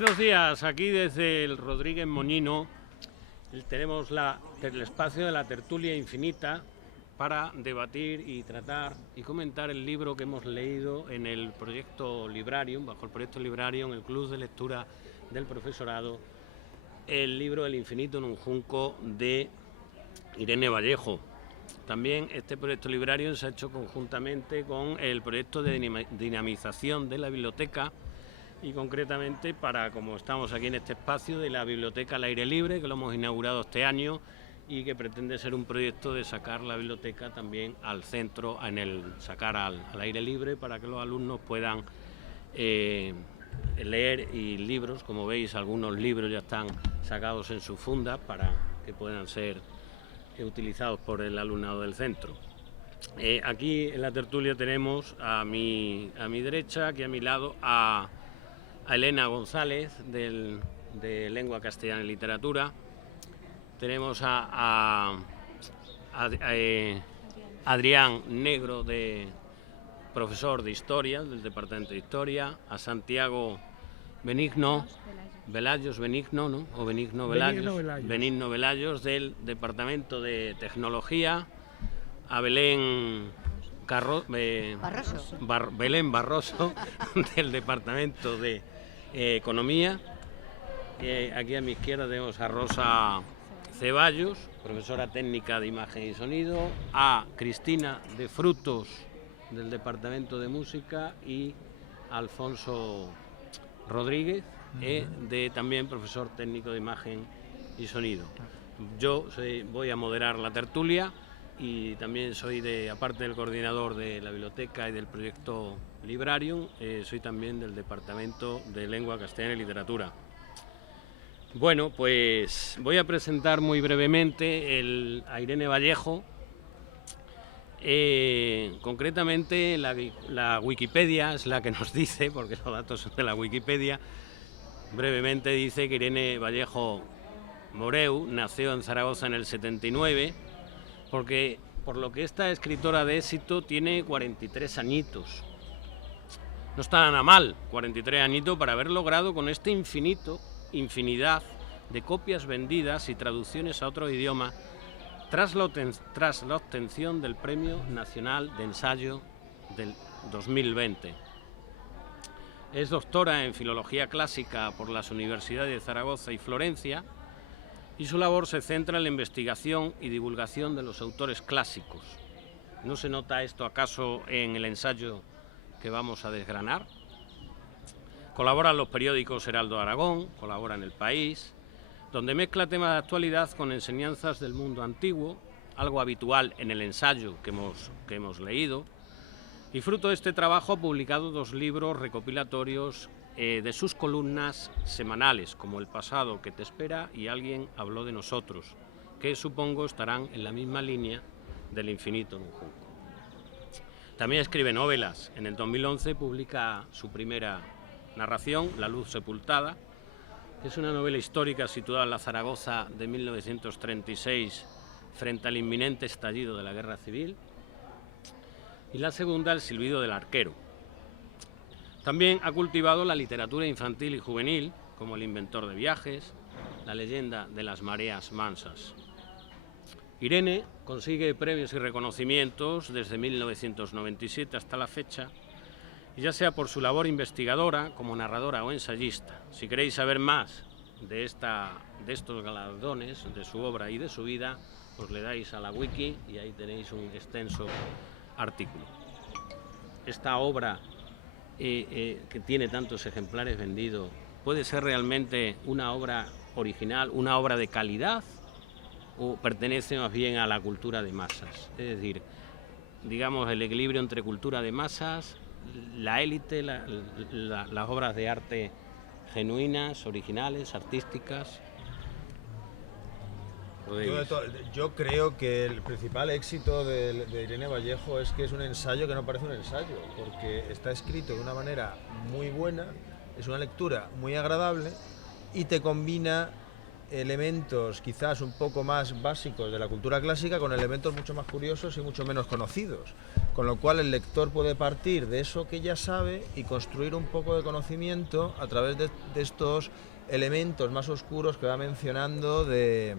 Buenos días, aquí desde el Rodríguez Moñino tenemos el espacio de la tertulia infinita para debatir y tratar y comentar el libro que hemos leído en el proyecto Librarium, bajo el proyecto Librarium, el club de lectura del profesorado, el libro El infinito en un junco de Irene Vallejo. También este proyecto Librarium se ha hecho conjuntamente con el proyecto de dinamización de la biblioteca y concretamente como estamos aquí en este espacio de la biblioteca al aire libre, que lo hemos inaugurado este año y que pretende ser un proyecto de sacar la biblioteca también al centro, sacar al aire libre para que los alumnos puedan leer y libros. Como veis, algunos libros ya están sacados en sus fundas para que puedan ser utilizados por el alumnado del centro. Aquí en la tertulia tenemos a mi derecha, aquí a mi lado, a Elena González de Lengua Castellana y Literatura. Tenemos a Adrián Negro, profesor de Historia del Departamento de Historia, a Santiago Benigno Velayos del Departamento de Tecnología, a Belén Barroso del Departamento de Economía. Aquí a mi izquierda tenemos a Rosa Ceballos, profesora técnica de imagen y sonido, a Cristina de Frutos del Departamento de Música y a Alfonso Rodríguez, también profesor técnico de imagen y sonido. Yo voy a moderar la tertulia y también soy aparte del coordinador de la biblioteca y del proyecto Librarium, soy también del Departamento de Lengua Castellana y Literatura. Bueno, pues voy a presentar muy brevemente a Irene Vallejo. Concretamente la Wikipedia es la que nos dice, porque los datos son de la Wikipedia, brevemente dice que Irene Vallejo Moreu nació en Zaragoza en el 79, porque por lo que esta escritora de éxito tiene 43 añitos. No está nada mal, 43 añitos para haber logrado con este infinidad de copias vendidas y traducciones a otros idiomas tras la obtención del Premio Nacional de Ensayo del 2020. Es doctora en Filología Clásica por las Universidades de Zaragoza y Florencia y su labor se centra en la investigación y divulgación de los autores clásicos. ¿No se nota esto acaso en el ensayo que vamos a desgranar? Colabora en los periódicos Heraldo de Aragón, colabora en El País, donde mezcla temas de actualidad con enseñanzas del mundo antiguo, algo habitual en el ensayo que hemos leído, y fruto de este trabajo ha publicado 2 libros recopilatorios de sus columnas semanales, como El pasado que te espera y Alguien habló de nosotros, que supongo estarán en la misma línea del infinito en un junco. También escribe novelas. En el 2011 publica su primera narración, La luz sepultada, que es una novela histórica situada en la Zaragoza de 1936 frente al inminente estallido de la Guerra Civil. Y la segunda, El silbido del arquero. También ha cultivado la literatura infantil y juvenil, como El inventor de viajes, La leyenda de las mareas mansas. Irene consigue premios y reconocimientos desde 1997 hasta la fecha, y ya sea por su labor investigadora, como narradora o ensayista. Si queréis saber más de estos galardones, de su obra y de su vida, pues le dais a la wiki y ahí tenéis un extenso artículo. Esta obra que tiene tantos ejemplares vendidos, ¿puede ser realmente una obra original, una obra de calidad, o pertenece más bien a la cultura de masas? Es decir, digamos, el equilibrio entre cultura de masas, la élite, las obras de arte genuinas, originales, artísticas. Yo creo que el principal éxito de Irene Vallejo es que es un ensayo que no parece un ensayo, porque está escrito de una manera muy buena, es una lectura muy agradable y te combina elementos quizás un poco más básicos de la cultura clásica con elementos mucho más curiosos y mucho menos conocidos. Con lo cual el lector puede partir de eso que ya sabe y construir un poco de conocimiento a través de estos elementos más oscuros que va mencionando de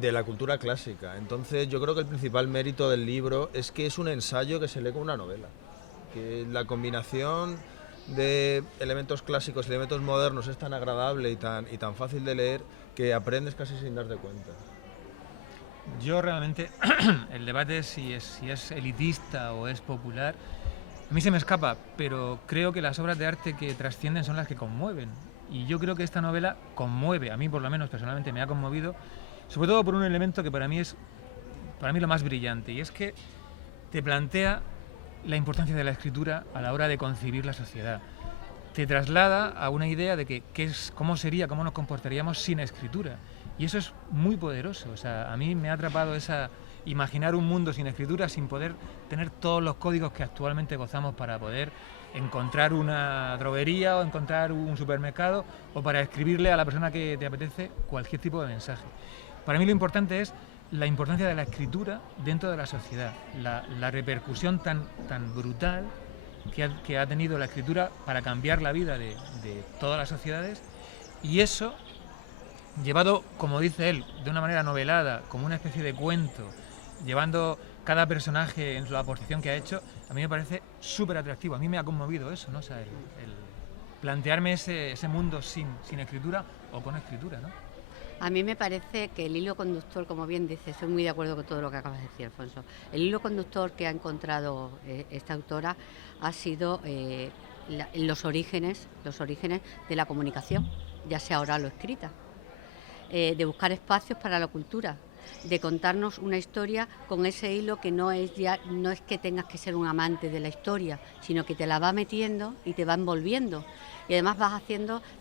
la cultura clásica. Entonces yo creo que el principal mérito del libro es que es un ensayo que se lee como una novela, que la combinación de elementos clásicos y elementos modernos es tan agradable y tan fácil de leer que aprendes casi sin darte cuenta. Yo realmente, el debate si es elitista o es popular, a mí se me escapa, pero creo que las obras de arte que trascienden son las que conmueven. Y yo creo que esta novela conmueve, a mí por lo menos personalmente me ha conmovido, sobre todo por un elemento que para mí es lo más brillante, y es que te plantea la importancia de la escritura a la hora de concebir la sociedad. Te traslada a una idea de cómo nos comportaríamos sin escritura. Y eso es muy poderoso. O sea, a mí me ha atrapado imaginar un mundo sin escritura, sin poder tener todos los códigos que actualmente gozamos para poder encontrar una droguería o encontrar un supermercado o para escribirle a la persona que te apetece cualquier tipo de mensaje. Para mí lo importante es la importancia de la escritura dentro de la sociedad, la repercusión tan brutal que ha tenido la escritura para cambiar la vida de todas las sociedades, y eso llevado, como dice él, de una manera novelada, como una especie de cuento, llevando cada personaje en la posición que ha hecho, a mí me parece súper atractivo. A mí me ha conmovido eso, ¿no? O sea, el plantearme ese mundo sin escritura o con escritura, ¿no? A mí me parece que el hilo conductor, como bien dice, estoy muy de acuerdo con todo lo que acabas de decir, Alfonso. El hilo conductor que ha encontrado esta autora ha sido los orígenes de la comunicación, ya sea oral o escrita, de buscar espacios para la cultura, de contarnos una historia con ese hilo que no es que tengas que ser un amante de la historia, sino que te la va metiendo y te va envolviendo, y además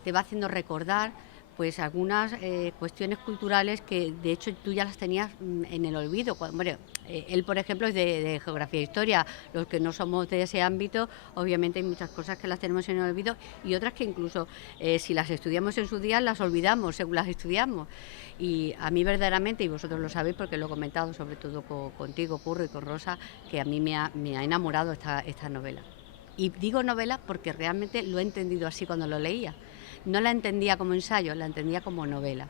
te va haciendo recordar pues algunas cuestiones culturales que de hecho tú ya las tenías en el olvido. Bueno, él por ejemplo es de geografía e historia, los que no somos de ese ámbito obviamente hay muchas cosas que las tenemos en el olvido y otras que incluso si las estudiamos en su día las olvidamos según las estudiamos. Y a mí verdaderamente, y vosotros lo sabéis porque lo he comentado sobre todo contigo, Curro, y con Rosa, que a mí me ha enamorado esta novela. Y digo novela porque realmente lo he entendido así cuando lo leía. No la entendía como ensayo, la entendía como novela,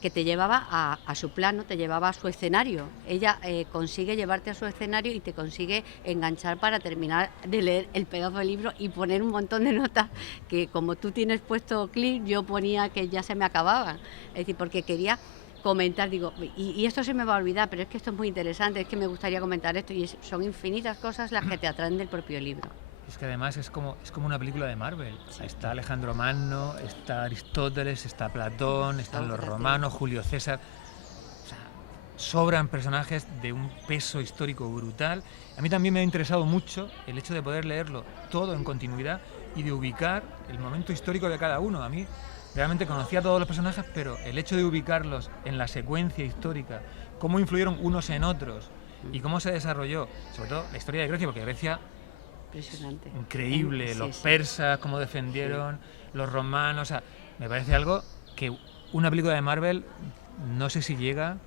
que te llevaba a su plano, te llevaba a su escenario. Ella consigue llevarte a su escenario y te consigue enganchar para terminar de leer el pedazo del libro y poner un montón de notas que como tú tienes puesto clic, yo ponía que ya se me acababan. Es decir, porque quería comentar, digo, y esto se me va a olvidar, pero es que esto es muy interesante, es que me gustaría comentar esto, y son infinitas cosas las que te atraen del propio libro. Es que además es como una película de Marvel. Sí. Está Alejandro Magno, está Aristóteles, está Platón, están los romanos, Julio César. O sea, sobran personajes de un peso histórico brutal. A mí también me ha interesado mucho el hecho de poder leerlo todo en continuidad y de ubicar el momento histórico de cada uno. A mí realmente conocía a todos los personajes, pero el hecho de ubicarlos en la secuencia histórica, cómo influyeron unos en otros y cómo se desarrolló, sobre todo la historia de Grecia, porque Grecia... Impresionante. Increíble, Sí, los sí. persas, cómo defendieron, los romanos, o sea, me parece algo que una película de Marvel no sé si llega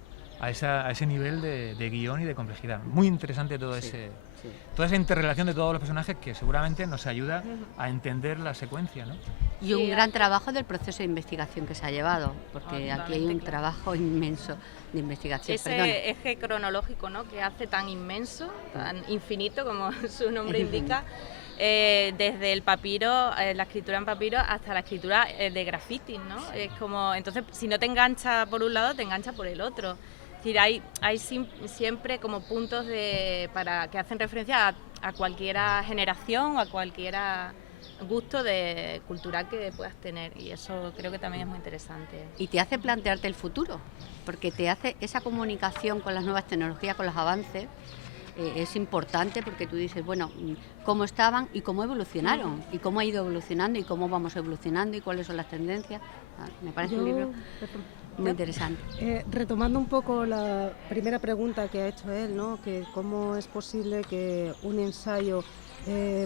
a ese nivel de guión y de complejidad. Muy interesante toda esa interrelación de todos los personajes que seguramente nos ayuda a entender la secuencia, ¿no? Y un gran trabajo del proceso de investigación que se ha llevado, porque aquí hay un trabajo inmenso de investigación. Ese eje cronológico, ¿no?, que hace tan inmenso, tan infinito como su nombre indica, desde el papiro, la escritura en papiro, hasta la escritura de grafitis, ¿no? Sí. Es como, entonces, si no te engancha por un lado, te engancha por el otro. Es decir, hay siempre como puntos que hacen referencia a cualquiera generación o a cualquiera gusto cultural que puedas tener, y eso creo que también es muy interesante. Y te hace plantearte el futuro, porque te hace esa comunicación con las nuevas tecnologías, con los avances, es importante porque tú dices, bueno, cómo estaban y cómo evolucionaron, y cómo ha ido evolucionando y cómo vamos evolucionando y cuáles son las tendencias. Me parece un libro muy interesante. Retomando un poco la primera pregunta que ha hecho él, ¿no?, que cómo es posible que un ensayo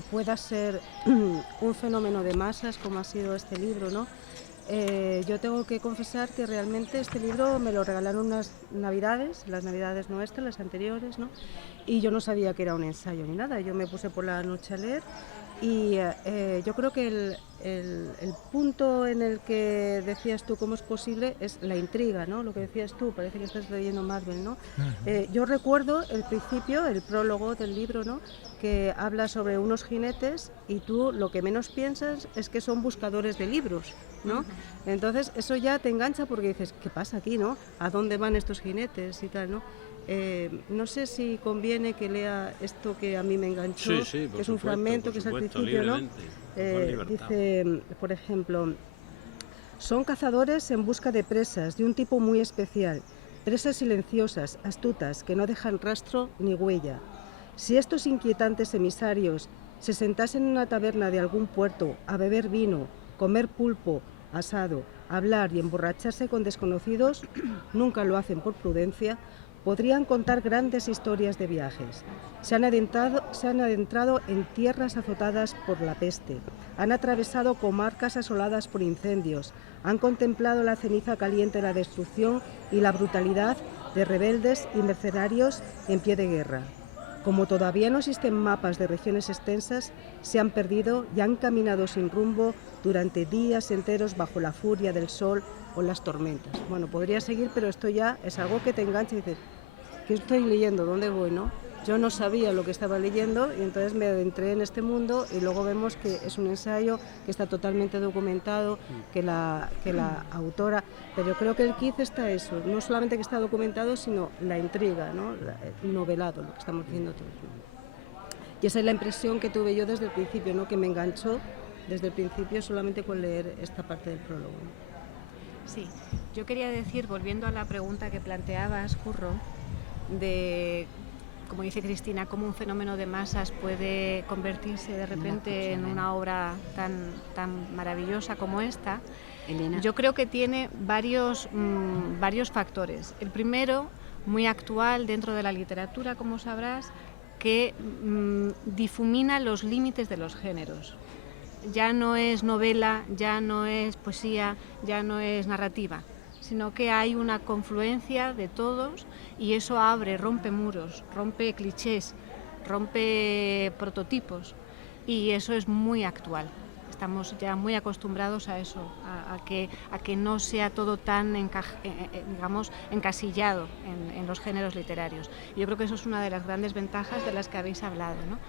pueda ser un fenómeno de masas como ha sido este libro, ¿no? yo tengo que confesar que realmente este libro me lo regalaron unas navidades, las navidades nuestras, las anteriores, ¿no? Y yo no sabía que era un ensayo ni nada. Yo me puse por la noche a leer y yo creo que el punto en el que decías tú cómo es posible es la intriga, ¿no? Lo que decías tú, parece que estás leyendo Marvel, ¿no? Yo recuerdo el principio, el prólogo del libro, ¿no? Que habla sobre unos jinetes y tú lo que menos piensas es que son buscadores de libros, ¿no? Entonces eso ya te engancha porque dices, ¿qué pasa aquí, no? ¿A dónde van estos jinetes y tal, no? No sé si conviene que lea esto que a mí me enganchó, Sí, que es un fragmento que es al principio, ¿no? Dice, por ejemplo, son cazadores en busca de presas de un tipo muy especial, presas silenciosas, astutas, que no dejan rastro ni huella. Si estos inquietantes emisarios se sentasen en una taberna de algún puerto a beber vino, comer pulpo asado, hablar y emborracharse con desconocidos, nunca lo hacen por prudencia, podrían contar grandes historias de viajes. Se han adentrado en tierras azotadas por la peste, han atravesado comarcas asoladas por incendios, han contemplado la ceniza caliente de la destrucción y la brutalidad de rebeldes y mercenarios en pie de guerra. Como todavía no existen mapas de regiones extensas, se han perdido y han caminado sin rumbo durante días enteros bajo la furia del sol o las tormentas. Bueno, podría seguir, pero esto ya es algo que te engancha y dices, ¿qué estoy leyendo? ¿Dónde voy? ¿No? Yo no sabía lo que estaba leyendo y entonces me adentré en este mundo y luego vemos que es un ensayo que está totalmente documentado, que la autora, pero yo creo que el quiz está eso, no solamente que está documentado, sino la intriga, ¿no? El novelado, lo que estamos diciendo todos. Y esa es la impresión que tuve yo desde el principio, ¿no? Que me enganchó desde el principio solamente con leer esta parte del prólogo, ¿no? Sí, yo quería decir, volviendo a la pregunta que planteabas, Curro, de, como dice Cristina, cómo un fenómeno de masas puede convertirse de repente en una obra tan maravillosa como esta. Elena. Yo creo que tiene varios factores. El primero, muy actual dentro de la literatura, como sabrás, que difumina los límites de los géneros. Ya no es novela, ya no es poesía, ya no es narrativa, sino que hay una confluencia de todos y eso rompe muros, rompe clichés, rompe prototipos y eso es muy actual. Estamos ya muy acostumbrados a eso, a que no sea todo tan encasillado en los géneros literarios. Yo creo que eso es una de las grandes ventajas de las que habéis hablado, ¿no?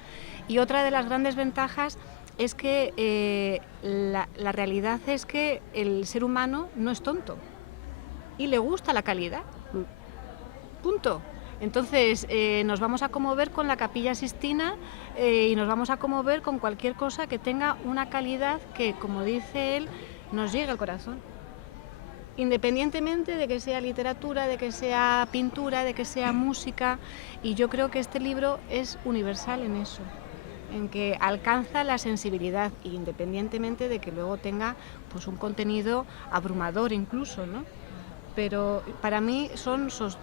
Y otra de las grandes ventajas es que la realidad es que el ser humano no es tonto y le gusta la calidad. Punto. Entonces nos vamos a conmover con la Capilla Sixtina y nos vamos a conmover con cualquier cosa que tenga una calidad que, como dice él, nos llegue al corazón. Independientemente de que sea literatura, de que sea pintura, de que sea música, y yo creo que este libro es universal en eso, en que alcanza la sensibilidad, independientemente de que luego tenga pues un contenido abrumador incluso, ¿no? Pero para mí son sus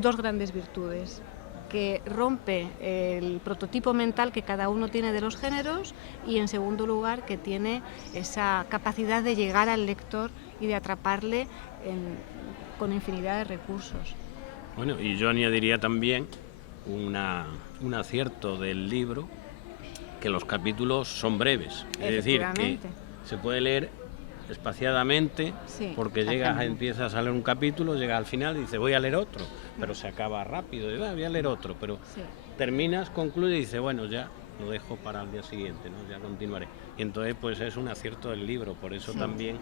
dos grandes virtudes, que rompe el prototipo mental que cada uno tiene de los géneros y, en segundo lugar, que tiene esa capacidad de llegar al lector y de atraparle con infinidad de recursos. Bueno, y yo añadiría también un acierto del libro, que los capítulos son breves, es decir, que se puede leer espaciadamente, sí, porque empiezas a leer un capítulo, llegas al final y dices voy a leer otro, pero se acaba rápido, voy a leer otro, pero sí, terminas, concluye y dices bueno, ya lo dejo para el día siguiente, ¿no? Ya continuaré. Y entonces pues es un acierto del libro, por eso sí, también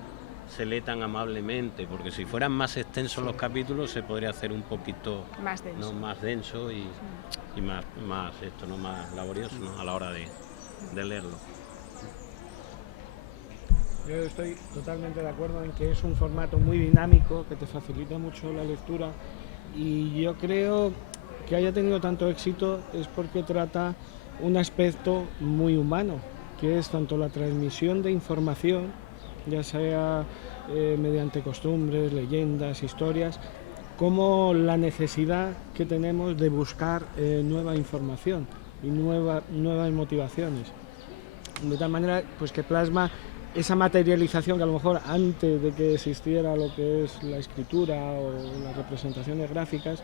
se lee tan amablemente, porque si fueran más extensos los capítulos se podría hacer un poquito más denso, ¿no? Más denso y más laborioso, ¿no? A la hora de leerlo. Yo estoy totalmente de acuerdo en que es un formato muy dinámico, que te facilita mucho la lectura, y yo creo que haya tenido tanto éxito es porque trata un aspecto muy humano, que es tanto la transmisión de información, ya sea mediante costumbres, leyendas, historias, como la necesidad que tenemos de buscar nueva información y nuevas motivaciones. De tal manera pues que plasma esa materialización que a lo mejor antes de que existiera lo que es la escritura o las representaciones gráficas,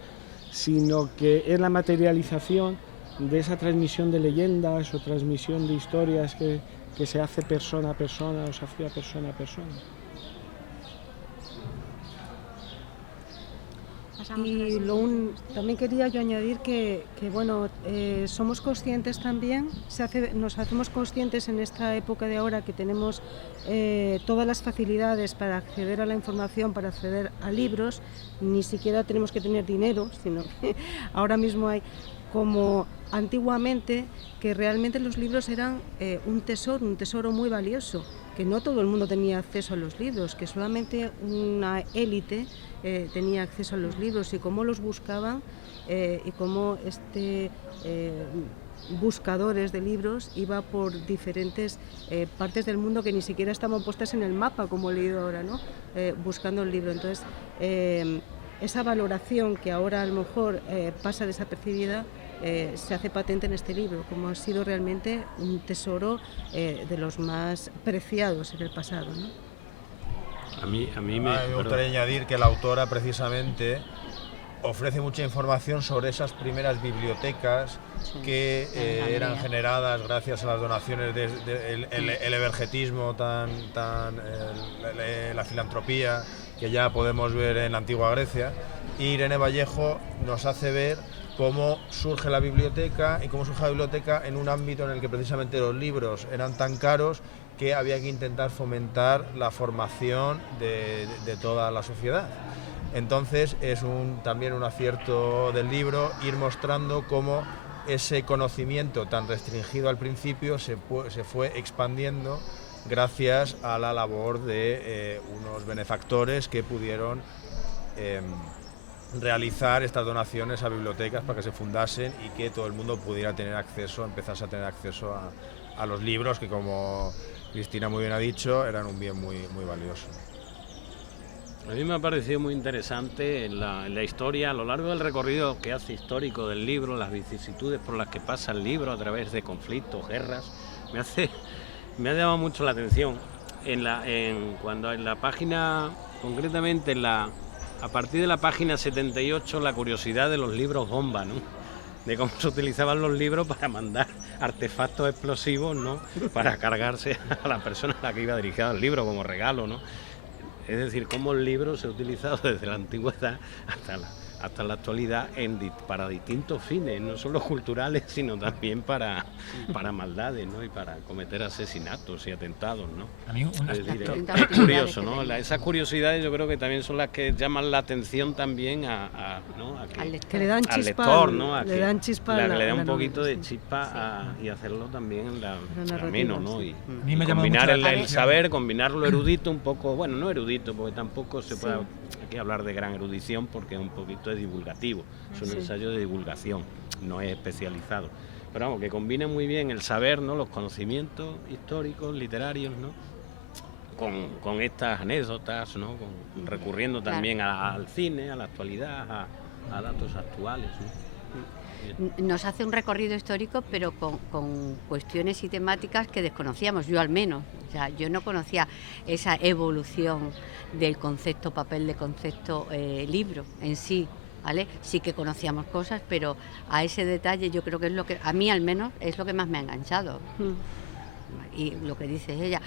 sino que es la materialización de esa transmisión de leyendas o transmisión de historias que se hace persona a persona o se hacía persona a persona. Y también quería yo añadir que bueno, somos conscientes también, nos hacemos conscientes en esta época de ahora que tenemos todas las facilidades para acceder a la información, para acceder a libros, ni siquiera tenemos que tener dinero, sino que ahora mismo hay, como antiguamente, que realmente los libros eran un tesoro muy valioso, que no todo el mundo tenía acceso a los libros, que solamente una élite tenía acceso a los libros, y cómo los buscaban y cómo buscadores de libros iba por diferentes partes del mundo que ni siquiera estaban puestas en el mapa, como he leído ahora, ¿no? Buscando el libro. Entonces, esa valoración que ahora a lo mejor pasa desapercibida, se hace patente en este libro, como ha sido realmente un tesoro de los más preciados en el pasado, ¿no? A mí me gustaría añadir que la autora precisamente ofrece mucha información sobre esas primeras bibliotecas que eran generadas gracias a las donaciones el evergetismo, la filantropía que ya podemos ver en la antigua Grecia. Y Irene Vallejo nos hace ver cómo surge la biblioteca y cómo surge la biblioteca en un ámbito en el que precisamente los libros eran tan caros que había que intentar fomentar la formación de toda la sociedad. Entonces es también un acierto del libro ir mostrando cómo ese conocimiento tan restringido al principio se fue expandiendo gracias a la labor de unos benefactores que pudieron realizar estas donaciones a bibliotecas para que se fundasen y que todo el mundo pudiera tener acceso, empezase a tener acceso a los libros, que, como Cristina muy bien ha dicho, eran un bien muy, muy valioso. A mí me ha parecido muy interesante la historia, a lo largo del recorrido que hace histórico del libro, las vicisitudes por las que pasa el libro a través de conflictos, guerras. Me ha llamado mucho la atención cuando en la página, concretamente a partir de la página 78, la curiosidad de los libros bomba, ¿no? De cómo se utilizaban los libros para mandar artefactos explosivos, ¿no? Para cargarse a la persona a la que iba dirigido el libro como regalo, ¿no? Es decir, cómo el libro se ha utilizado desde la antigüedad hasta la actualidad para distintos fines, no solo culturales, sino también para maldades, ¿no? Y para cometer asesinatos y atentados, ¿no? A mí es curioso, ¿no? Esas curiosidades yo creo que también son las que llaman la atención también que le dan al chispa, lector, ¿no? le dan chispa, le da un poquito de chispa y hacerlo también ameno, ¿no? Sí. Y combinar el saber, combinar lo erudito un poco, bueno, no erudito, porque tampoco se puede aquí hablar de gran erudición, porque es un poquito divulgativo, es un ensayo de divulgación, no es especializado, pero vamos, que combina muy bien el saber, ¿no? Los conocimientos históricos, literarios, ¿no? Con estas anécdotas, ¿no? Recurriendo también al cine, a la actualidad, a datos actuales, ¿no? Nos hace un recorrido histórico, pero con cuestiones y temáticas que desconocíamos, yo al menos. O sea, yo no conocía esa evolución del concepto papel, de concepto libro en sí, ¿vale? Sí que conocíamos cosas, pero a ese detalle yo creo que es lo que, a mí al menos, es lo que más me ha enganchado. Y lo que dice ella,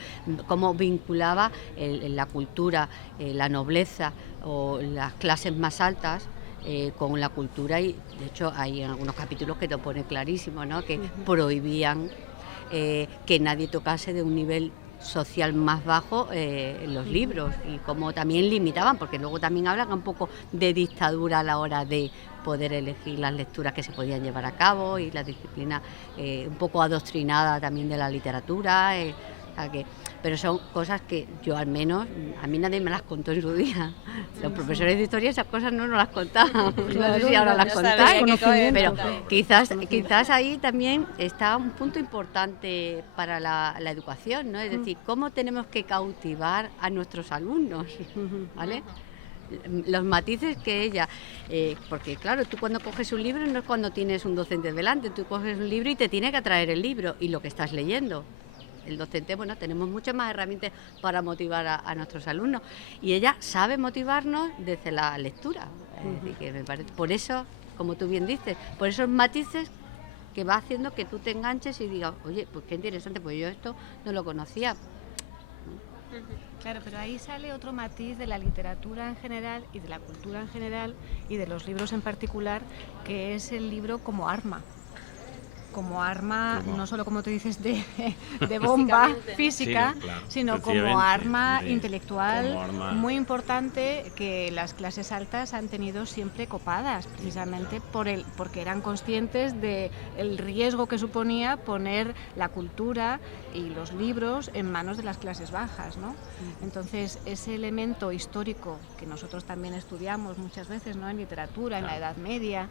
cómo vinculaba la cultura, la nobleza o las clases más altas con la cultura, y de hecho hay en algunos capítulos que te pone clarísimo, ¿no? Que prohibían que nadie tocase de un nivel social más bajo los libros, y como también limitaban, porque luego también hablan un poco de dictadura a la hora de poder elegir las lecturas que se podían llevar a cabo, y la disciplina un poco adoctrinada también de la literatura, pero son cosas que yo al menos, a mí nadie me las contó en su día. Los profesores de historia esas cosas no nos las contaban, no sé si ahora las contáis, pero quizás ahí también está un punto importante para la educación, ¿no? Es decir, cómo tenemos que cautivar a nuestros alumnos, ¿vale? Los matices que ella, porque claro, tú cuando coges un libro no es cuando tienes un docente delante, tú coges un libro y te tiene que atraer el libro y lo que estás leyendo. el docente, bueno, tenemos muchas más herramientas para motivar a nuestros alumnos, y ella sabe motivarnos desde la lectura. Es decir, que me parece, por eso, como tú bien dices, por esos matices que va haciendo que tú te enganches y digas, oye, pues qué interesante, pues yo esto no lo conocía. Claro, pero ahí sale otro matiz de la literatura en general y de la cultura en general y de los libros en particular, que es el libro como arma. Como arma, no solo como tú dices de bomba física, sí, no, claro, sino como arma intelectual como arma muy importante, que las clases altas han tenido siempre copadas, precisamente porque eran conscientes del riesgo que suponía poner la cultura y los libros en manos de las clases bajas, ¿no? Entonces, ese elemento histórico que nosotros también estudiamos muchas veces, ¿no?, en literatura, en la Edad Media,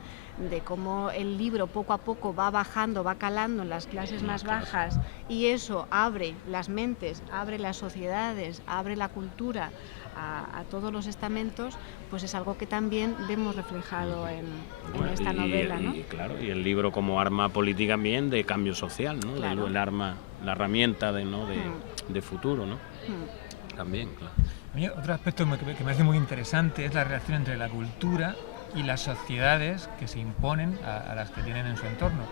de cómo el libro poco a poco va bajando, va calando en las clases más bajas, y eso abre las mentes, abre las sociedades, abre la cultura a todos los estamentos, pues es algo que también vemos reflejado en esta novela, ¿no? Claro, y el libro como arma política también de cambio social, ¿no? Claro. El arma, la herramienta de futuro, ¿no? También, claro. A mí otro aspecto que me parece muy interesante es la relación entre la cultura y las sociedades que se imponen a las que tienen en su entorno.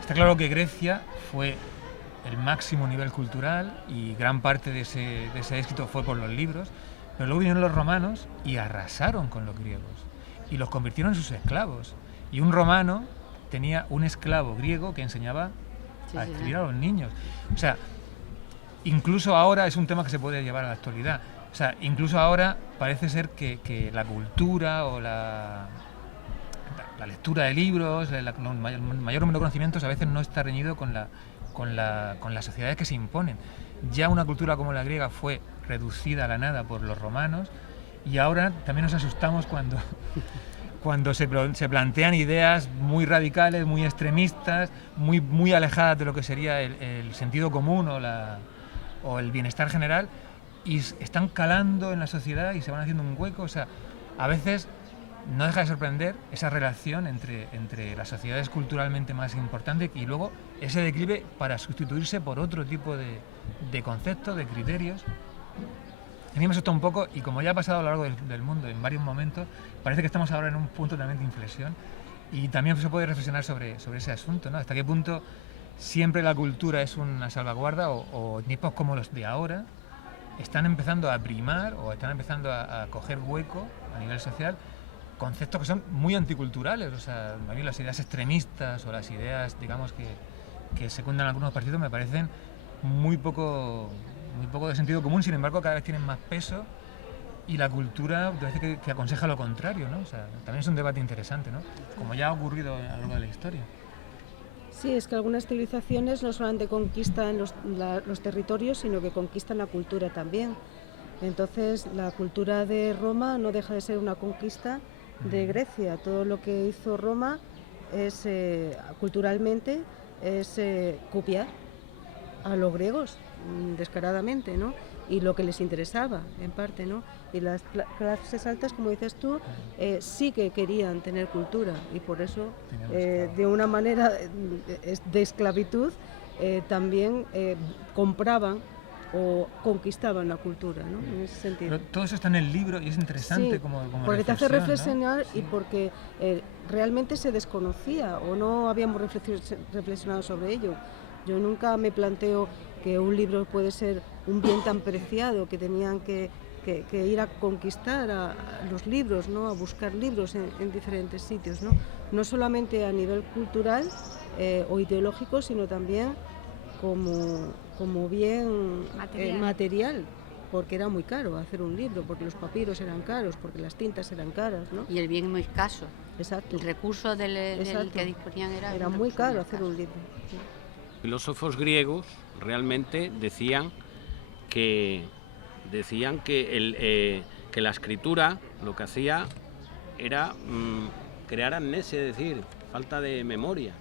Está claro que Grecia fue el máximo nivel cultural y gran parte de ese éxito fue por los libros, pero luego vinieron los romanos y arrasaron con los griegos y los convirtieron en sus esclavos. Y un romano tenía un esclavo griego que enseñaba a escribir a los niños. O sea, incluso ahora es un tema que se puede llevar a la actualidad. O sea, incluso ahora parece ser que la cultura o la lectura de libros, el mayor número de conocimientos a veces no está reñido con las sociedades que se imponen. Ya una cultura como la griega fue reducida a la nada por los romanos, y ahora también nos asustamos cuando se plantean ideas muy radicales, muy extremistas, muy alejadas de lo que sería el sentido común o el bienestar general, y están calando en la sociedad y se van haciendo un hueco. O sea, a veces no deja de sorprender esa relación entre las sociedades culturalmente más importantes y luego ese declive para sustituirse por otro tipo de conceptos, de criterios. A mí me asusta un poco, y como ya ha pasado a lo largo del mundo en varios momentos, parece que estamos ahora en un punto también de inflexión, y también se puede reflexionar sobre ese asunto, ¿no? Hasta qué punto siempre la cultura es una salvaguarda, o tipos como los de ahora están empezando a primar o están empezando a coger hueco a nivel social conceptos que son muy anticulturales. O sea, a mí las ideas extremistas o las ideas, digamos, que secundan algunos partidos me parecen muy poco de sentido común. Sin embargo, cada vez tienen más peso, y la cultura parece que aconseja lo contrario, ¿no? O sea, también es un debate interesante, ¿no? Como ya ha ocurrido a lo largo de la historia. Sí, es que algunas civilizaciones no solamente conquistan los territorios, sino que conquistan la cultura también. Entonces, la cultura de Roma no deja de ser una conquista de Grecia. Todo lo que hizo Roma es, culturalmente, es copiar a los griegos, descaradamente, ¿no? Y lo que les interesaba, en parte, ¿no? Y las clases altas, como dices tú, sí que querían tener cultura, y por eso, de una manera de esclavitud, también compraban o conquistaban la cultura, ¿no? En ese sentido. Pero todo eso está en el libro y es interesante, sí, como porque te hace reflexionar, ¿no? Sí. Y porque realmente se desconocía o no habíamos reflexionado sobre ello. Yo nunca me planteo que un libro puede ser un bien tan preciado, que tenían que ir a conquistar a los libros, ¿no? A buscar libros en diferentes sitios, ¿no? No solamente a nivel cultural o ideológico, sino también como bien material, porque era muy caro hacer un libro, porque los papiros eran caros, porque las tintas eran caras, ¿no? Y el bien muy escaso. Exacto. El recurso del que disponían era muy caro hacer un libro. Sí. Filósofos griegos realmente decían que la escritura lo que hacía era crear amnesia, es decir, falta de memoria,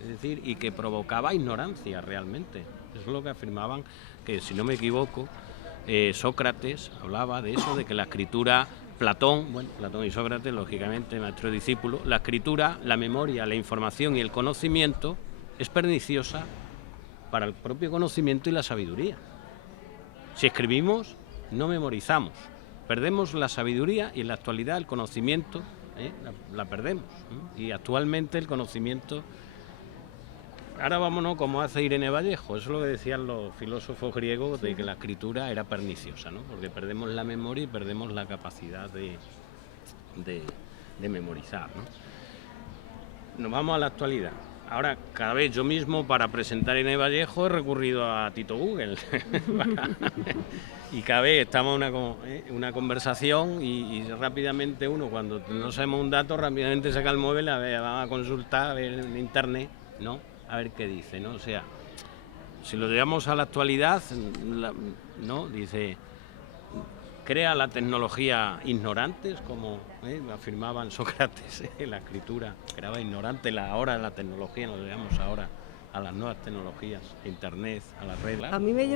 es decir, y que provocaba ignorancia realmente. Eso es lo que afirmaban, que si no me equivoco, Sócrates hablaba de eso, de que la escritura, Platón y Sócrates, lógicamente, maestro y discípulo, la escritura, la memoria, la información y el conocimiento es perniciosa para el propio conocimiento y la sabiduría. Si escribimos, no memorizamos, perdemos la sabiduría y en la actualidad el conocimiento la perdemos. Y actualmente el conocimiento... Ahora vámonos como hace Irene Vallejo, eso es lo que decían los filósofos griegos, de que la escritura era perniciosa, ¿no? Porque perdemos la memoria y perdemos la capacidad de memorizar, ¿no? Nos vamos a la actualidad. Ahora, cada vez yo mismo, para presentar a Irene Vallejo, he recurrido a Tito Google. Y cada vez estamos en una conversación y rápidamente uno, cuando no sabemos un dato, rápidamente saca el móvil, va a consultar, a ver en internet, ¿no? A ver qué dice, ¿no? O sea, si lo llevamos a la actualidad, ¿no? Dice, crea la tecnología ignorantes, como afirmaban Sócrates, la escritura creaba ignorante, ahora la tecnología, nos llevamos ahora a las nuevas tecnologías, internet, a las redes. A mí me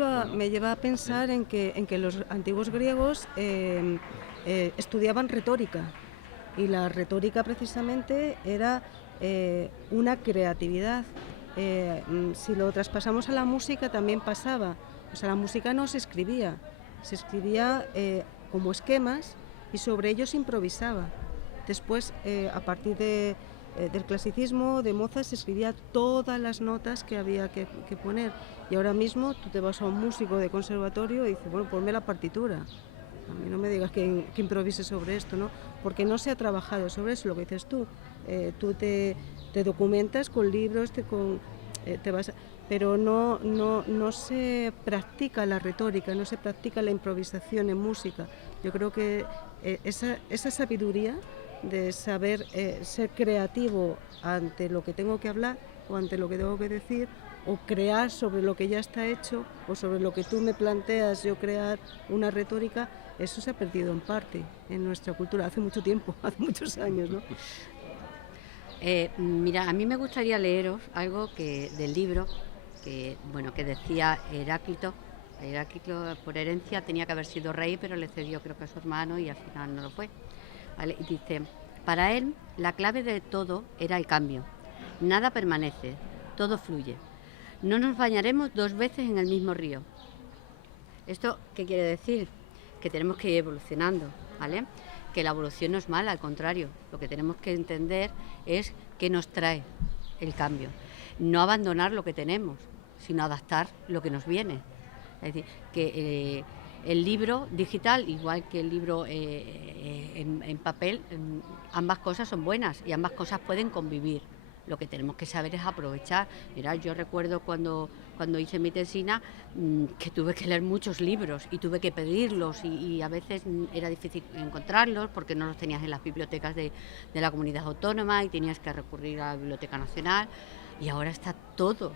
lleva a pensar en que los antiguos griegos estudiaban retórica, y la retórica precisamente era una creatividad. Si lo traspasamos a la música también pasaba. O sea, la música no se escribía como esquemas y sobre ellos se improvisaba. Después, a partir del clasicismo, de Mozart, se escribía todas las notas que había que poner. Y ahora mismo tú te vas a un músico de conservatorio y dices, bueno, ponme la partitura. A mí no me digas que improvise sobre esto, ¿no? Porque no se ha trabajado sobre eso, lo que dices tú. Tú te documentas con libros, pero no se practica la retórica, no se practica la improvisación en música. Yo creo que esa sabiduría de saber ser creativo ante lo que tengo que hablar o ante lo que tengo que decir, o crear sobre lo que ya está hecho, o sobre lo que tú me planteas, yo crear una retórica, eso se ha perdido en parte en nuestra cultura hace mucho tiempo, hace muchos años, ¿no? Mira, a mí me gustaría leeros algo del libro que decía Heráclito. Heráclito, por herencia, tenía que haber sido rey, pero le cedió, creo que a su hermano, y al final no lo fue. ¿Vale? Y dice, para él la clave de todo era el cambio. Nada permanece, todo fluye. No nos bañaremos 2 veces en el mismo río. ¿Esto qué quiere decir? Que tenemos que ir evolucionando, ¿vale? Que la evolución no es mala, al contrario. Lo que tenemos que entender es qué nos trae el cambio. No abandonar lo que tenemos, sino adaptar lo que nos viene. Es decir, que el libro digital, igual que el libro en papel, ambas cosas son buenas y ambas cosas pueden convivir. Lo que tenemos que saber es aprovechar. Mira, yo recuerdo cuando hice mi tesina que tuve que leer muchos libros y tuve que pedirlos y a veces era difícil encontrarlos porque no los tenías en las bibliotecas de la comunidad autónoma y tenías que recurrir a la Biblioteca Nacional, y ahora está todo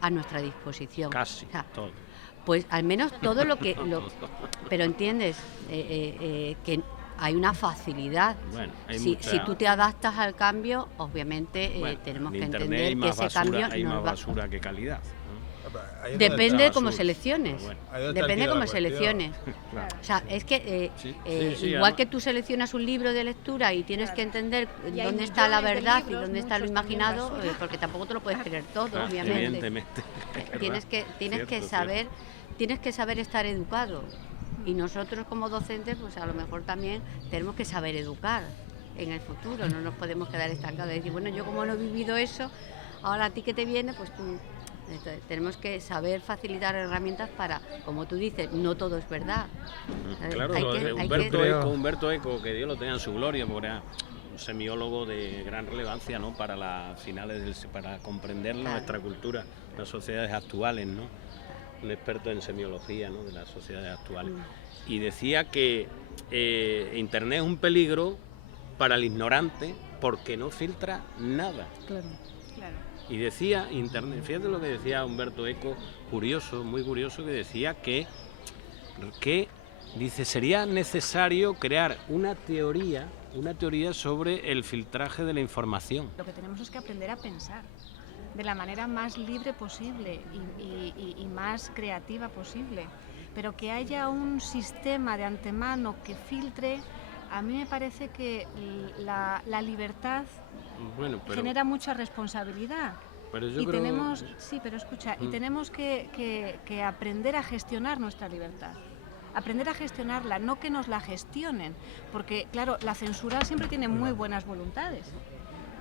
a nuestra disposición. Casi, o sea, todo. Pues al menos todo pero entiendes que hay una facilidad. Bueno, si tú te adaptas al cambio, obviamente tenemos que entender que ese cambio hay más basura que calidad, ¿no? Depende de cómo selecciones. Depende de cómo selecciones. Claro. O sea, es que igual que tú seleccionas un libro de lectura y tienes que entender dónde está la verdad y dónde está lo imaginado, porque tampoco te lo puedes creer todo, obviamente. Evidentemente. Tienes que saber estar educado. Y nosotros como docentes, pues a lo mejor también tenemos que saber educar en el futuro, no nos podemos quedar estancados. Es decir, bueno, yo como no he vivido eso, ahora a ti que te viene, pues tú... Entonces, tenemos que saber facilitar herramientas para, como tú dices, no todo es verdad. Claro, Humberto Eco, que Dios lo tenga en su gloria, porque era un semiólogo de gran relevancia, ¿no? Para para comprender nuestra cultura, las sociedades actuales, ¿no? Un experto en semiología, ¿no? De las sociedades actuales. Y decía que Internet es un peligro para el ignorante porque no filtra nada. Claro. Y decía Internet, fíjate lo que decía Humberto Eco, curioso, muy curioso, que decía que dice, sería necesario crear una teoría sobre el filtraje de la información. Lo que tenemos es que aprender a pensar de la manera más libre posible y más creativa posible, pero que haya un sistema de antemano que filtre. A mí me parece que la libertad genera mucha responsabilidad. Pero yo y creo... tenemos, sí, pero escucha, y tenemos que aprender a gestionar nuestra libertad. Aprender a gestionarla, no que nos la gestionen, porque claro, la censura siempre tiene muy buenas voluntades,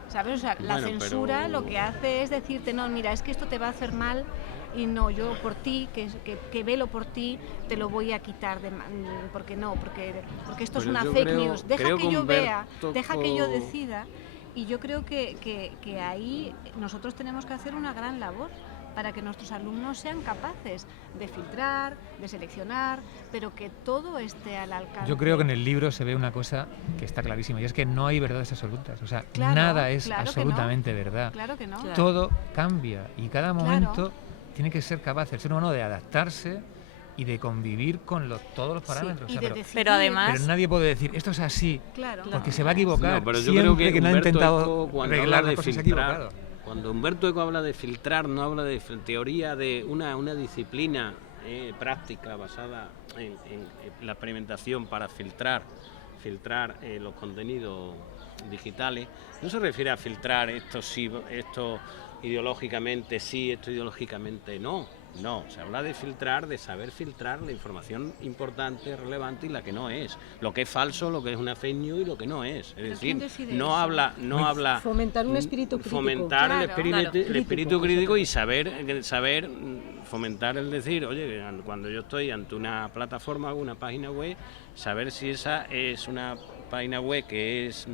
¿sabes? O sea, la censura lo que hace es decirte, no, mira, es que esto te va a hacer mal y no, yo por ti, que velo por ti, te lo voy a quitar, porque no, porque esto es una fake news, deja que yo vea, deja que yo decida, y yo creo que ahí nosotros tenemos que hacer una gran labor para que nuestros alumnos sean capaces de filtrar, de seleccionar, pero que todo esté al alcance. Yo creo que en el libro se ve una cosa que está clarísima, y es que no hay verdades absolutas. O sea, Claro, nada es claro que absolutamente verdad. Claro que no. Claro. Todo cambia y cada momento Claro. tiene que ser capaz el ser humano de adaptarse y de convivir con todos los parámetros. Sí, O sea, y de pero, decidir. Pero además... pero nadie puede decir, esto es así, Claro. porque se va a equivocar. No, pero yo Siempre creo que no ha Humberto intentado Eco, cuando arreglar habla de las cosas, se ha filtrar, equivocado. cuando Humberto Eco habla de filtrar, no habla de teoría de una disciplina práctica basada en la experimentación para filtrar los contenidos digitales. No se refiere a filtrar esto sí, esto ideológicamente sí, esto ideológicamente no. No, se habla de filtrar, de saber filtrar la información importante, relevante y la que no es. Lo que es falso, lo que es una fake news y lo que no es. Es decir, no habla Fomentar un espíritu crítico. fomentar el Claro, espíritu crítico y saber fomentar el decir, oye, cuando yo estoy ante una plataforma o una página web, saber si esa es una página web que es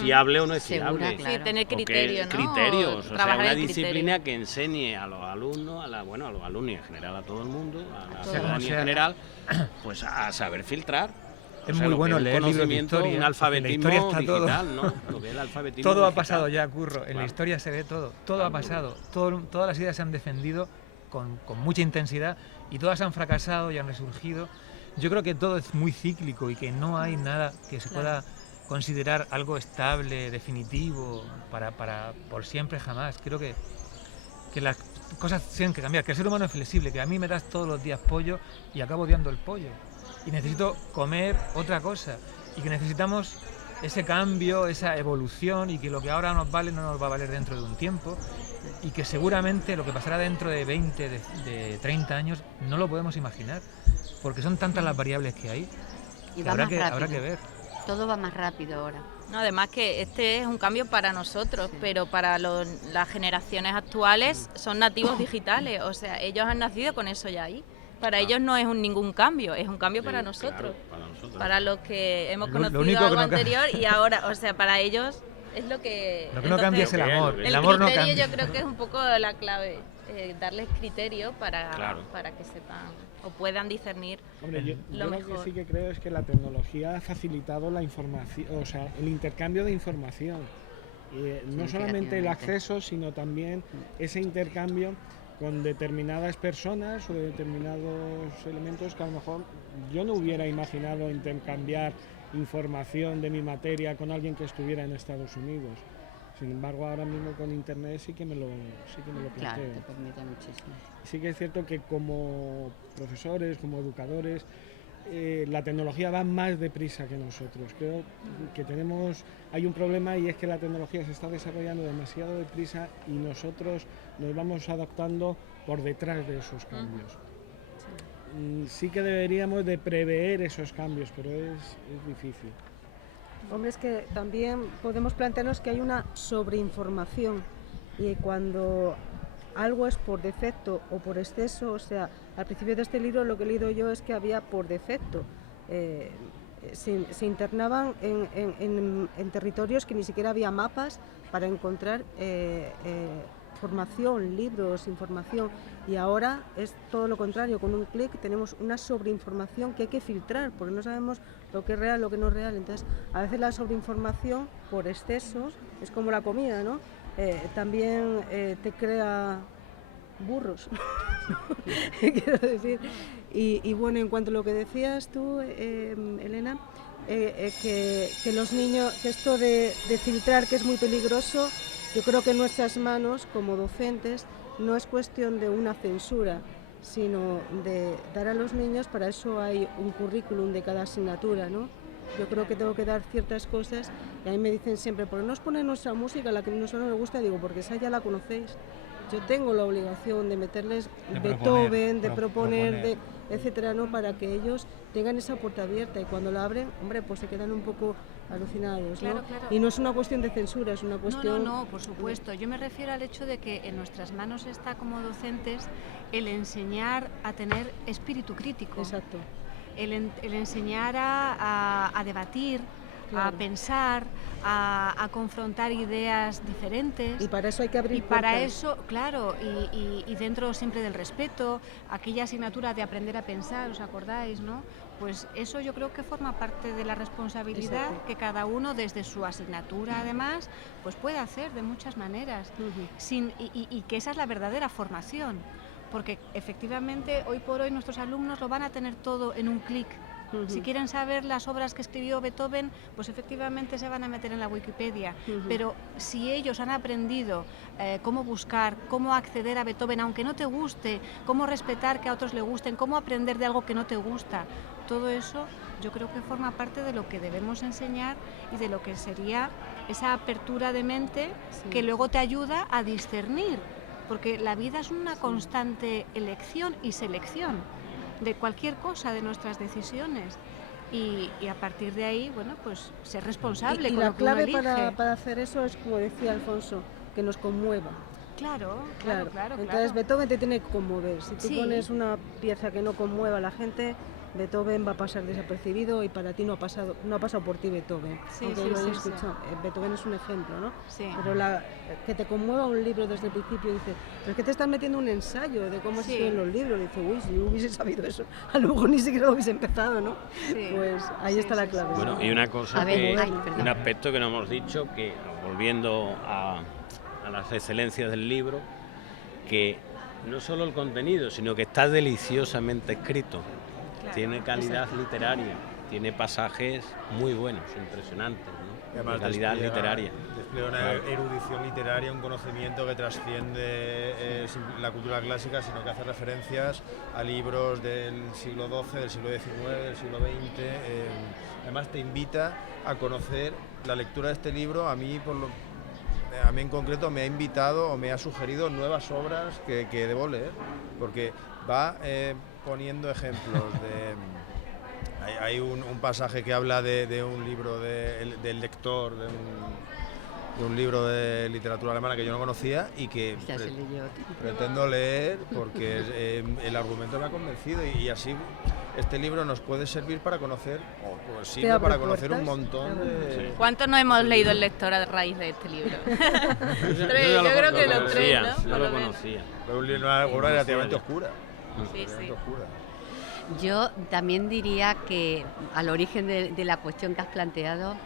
fiable o no es Segura, fiable. claro. Sí, tener O que- criterio, ¿no? criterios, o sea, Trabajar una el criterio. disciplina que enseñe a los alumnos, a los alumnos y en general a todo el mundo, a la todos. ciudadanía en general, pues a saber filtrar. Es O sea, muy lo que bueno un leer libros de conocimiento, historia, un porque en la alfabetismo historia está todo. digital, ¿no? Lo que es el alfabetismo Todo ha digital. pasado ya, Curro. En la Claro. historia se ve todo. Todo ha pasado. Todas las ideas se han defendido con mucha intensidad y todas han fracasado y han resurgido. Yo creo que todo es muy cíclico y que no hay nada que se pueda considerar algo estable, definitivo, para por siempre jamás. Creo que las cosas tienen que cambiar, que el ser humano es flexible, que a mí me das todos los días pollo y acabo odiando el pollo. Y necesito comer otra cosa. Y que necesitamos ese cambio, esa evolución, y que lo que ahora nos vale no nos va a valer dentro de un tiempo. Y que seguramente lo que pasará dentro de 20, de 30 años, no lo podemos imaginar. Porque son tantas las variables que hay. Y que va más rápido. habrá que ver. Todo va más rápido ahora. No, además que este es un cambio para nosotros, pero para las generaciones actuales son nativos digitales, o sea, ellos han nacido con eso ya ahí. Para ellos no es ningún cambio, es un cambio para Sí, nosotros, claro, para nosotros. para los que hemos Lo conocido único que algo no cambia. anterior y ahora, o sea, para ellos es lo que... Lo que no cambia es el Entonces, amor. el El amor no criterio cambia. yo creo que es un poco la clave, darles criterio para que sepan o puedan discernir. Hombre, yo lo lo que mejor. sí que creo es que la tecnología ha facilitado la información, o sea, el intercambio de información. No solamente el acceso, sino también ese intercambio con determinadas personas o determinados elementos que a lo mejor yo no hubiera imaginado intercambiar información de mi materia con alguien que estuviera en Estados Unidos. Sin embargo, ahora mismo con Internet sí que me lo Claro, planteo. te permite muchísimo. Sí que es cierto que como profesores, como educadores, la tecnología va más deprisa que nosotros. Creo que hay un problema, y es que la tecnología se está desarrollando demasiado deprisa y nosotros nos vamos adaptando por detrás de esos cambios. Sí que deberíamos de prever esos cambios, pero es difícil. Hombre, es que también podemos plantearnos que hay una sobreinformación, y cuando algo es por defecto o por exceso, o sea, al principio de este libro lo que he leído yo es que había por defecto. Se internaban en territorios que ni siquiera había mapas para encontrar formación, libros, información, y ahora es todo lo contrario. Con un clic tenemos una sobreinformación que hay que filtrar porque no sabemos lo que es real, lo que no es real. Entonces, a veces la sobreinformación por exceso es como la comida, ¿no? También te crea burros, quiero decir. Y bueno, en cuanto a lo que decías tú, Elena, que los niños, que esto de filtrar, que es muy peligroso, yo creo que en nuestras manos como docentes no es cuestión de una censura, sino de dar a los niños, para eso hay un currículum de cada asignatura, ¿no? Yo creo que tengo que dar ciertas cosas y a mí me dicen siempre, ¿por qué no os ponen nuestra música, la que a nosotros nos gusta? Digo, porque esa ya la conocéis. Yo tengo la obligación de meterles Beethoven, de proponer, etcétera, ¿no? Para que ellos tengan esa puerta abierta y cuando la abren, hombre, pues se quedan un poco alucinados, ¿no? Claro. Y no es una cuestión de censura, es una cuestión... No, por supuesto. Yo me refiero al hecho de que en nuestras manos está como docentes el enseñar a tener espíritu crítico. Exacto. El enseñar a debatir, Claro. a pensar, a confrontar ideas diferentes. Y para eso hay que abrir Y para puertas. eso, claro, y dentro siempre del respeto, aquella asignatura de aprender a pensar, ¿os acordáis, no? Pues eso yo creo que forma parte de la responsabilidad Exacto. que cada uno desde su asignatura además pues puede hacer de muchas maneras y que esa es la verdadera formación, porque efectivamente hoy por hoy nuestros alumnos lo van a tener todo en un clic. Si quieren saber las obras que escribió Beethoven, pues efectivamente se van a meter en la Wikipedia. Pero si ellos han aprendido cómo buscar, cómo acceder a Beethoven, aunque no te guste, cómo respetar que a otros le gusten, cómo aprender de algo que no te gusta, todo eso yo creo que forma parte de lo que debemos enseñar y de lo que sería esa apertura de mente que luego te ayuda a discernir. Porque la vida es una constante elección y selección de cualquier cosa, de nuestras decisiones, y a partir de ahí, bueno, pues ser responsable Y con la lo que uno clave elige. para hacer eso es, como decía Alfonso, que nos conmueva. Claro. Entonces Beethoven te tiene que conmover. Si tú Sí. pones una pieza que no conmueva a la gente, Beethoven va a pasar desapercibido y para ti no ha pasado por ti Beethoven. Sí, aunque sí, lo sí, hayas sí. escuchado. Beethoven es un ejemplo, ¿no? Sí. Pero que te conmueva un libro desde el principio, dice, pero es que te están metiendo un ensayo de cómo se Sí. escriben los libros. Dice, uy, si yo hubiese sabido eso, a lo mejor ni siquiera lo hubiese empezado, ¿no? Sí. Pues ahí Sí, está la sí, clave. sí. Bueno, y una cosa A ver, que, ay, perdón. un aspecto que no hemos dicho, que volviendo a las excelencias del libro, que no solo el contenido, sino que está deliciosamente escrito, tiene calidad literaria, tiene pasajes muy buenos, impresionantes, ¿no? De calidad literaria. Despliega una erudición literaria, un conocimiento que trasciende la cultura clásica, sino que hace referencias a libros del siglo XII, del siglo XIX, del siglo XX. Además te invita a conocer la lectura de este libro. A mí en concreto me ha invitado o me ha sugerido nuevas obras que debo leer, porque va poniendo ejemplos de... Hay un pasaje que habla de un libro del lector, de un libro de literatura alemana que yo no conocía y que Ya se leyó. pretendo leer porque el argumento me ha convencido y así este libro nos puede servir para conocer, o pues sirve para conocer un montón de... ¿Cuántos no hemos leído el lector a raíz de este libro? Tres, ya yo creo que lo los tres, conocía, ¿no? ya Por lo lo menos. conocía. Pero una obra relativamente oscura. Sí, sí. Oscura. Yo también diría que al origen de la cuestión que has planteado,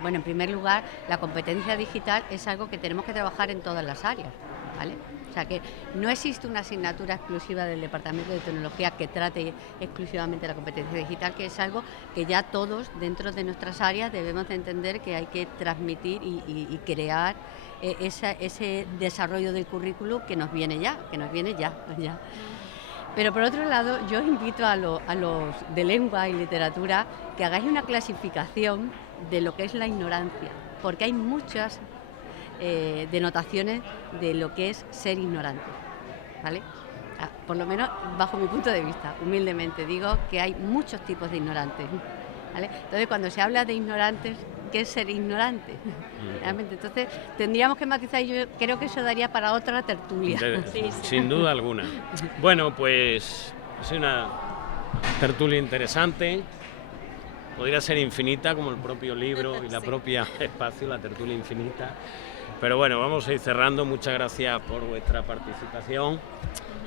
bueno, en primer lugar, la competencia digital es algo que tenemos que trabajar en todas las áreas, ¿vale? O sea que no existe una asignatura exclusiva del Departamento de Tecnología que trate exclusivamente la competencia digital, que es algo que ya todos dentro de nuestras áreas debemos de entender que hay que transmitir y crear ese desarrollo del currículum que nos viene ya. Pero por otro lado, yo os invito a los de lengua y literatura que hagáis una clasificación de lo que es la ignorancia, porque hay muchas denotaciones de lo que es ser ignorante, ¿vale? Por lo menos bajo mi punto de vista, humildemente digo que hay muchos tipos de ignorantes, ¿vale? Entonces, cuando se habla de ignorantes, ¿qué es ser ignorante? Realmente, entonces tendríamos que matizar y yo creo que eso daría para otra tertulia. Sin duda alguna. Bueno, pues es una tertulia interesante. Podría ser infinita como el propio libro y la propia espacio, la tertulia infinita. Pero bueno, vamos a ir cerrando. Muchas gracias por vuestra participación.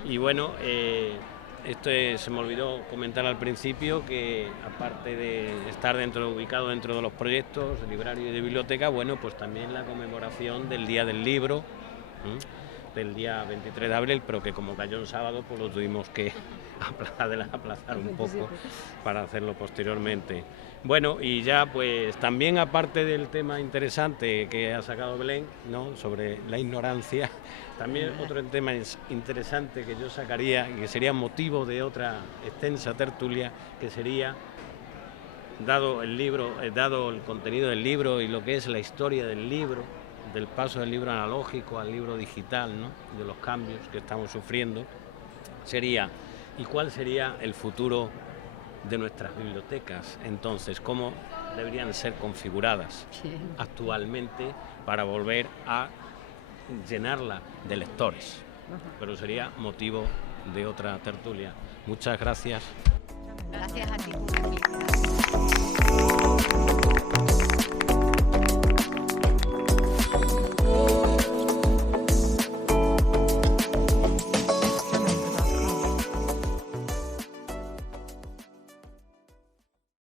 Y bueno, se me olvidó comentar al principio que aparte de estar ubicado dentro de los proyectos de librario y de biblioteca, bueno, pues también la conmemoración del Día del Libro, del día 23 de abril, pero que como cayó en sábado, pues lo tuvimos que aplazar un poco para hacerlo posteriormente. Bueno, y ya pues también aparte del tema interesante que ha sacado Belén, ¿no?, sobre la ignorancia, también otro tema interesante que yo sacaría y que sería motivo de otra extensa tertulia, que sería dado el contenido del libro y lo que es la historia del libro, del paso del libro analógico al libro digital, ¿no? De los cambios que estamos sufriendo, sería, ¿y cuál sería el futuro de nuestras bibliotecas? Entonces, ¿cómo deberían ser configuradas actualmente para volver a llenarla de lectores? Pero sería motivo de otra tertulia. Muchas gracias. Gracias a ti.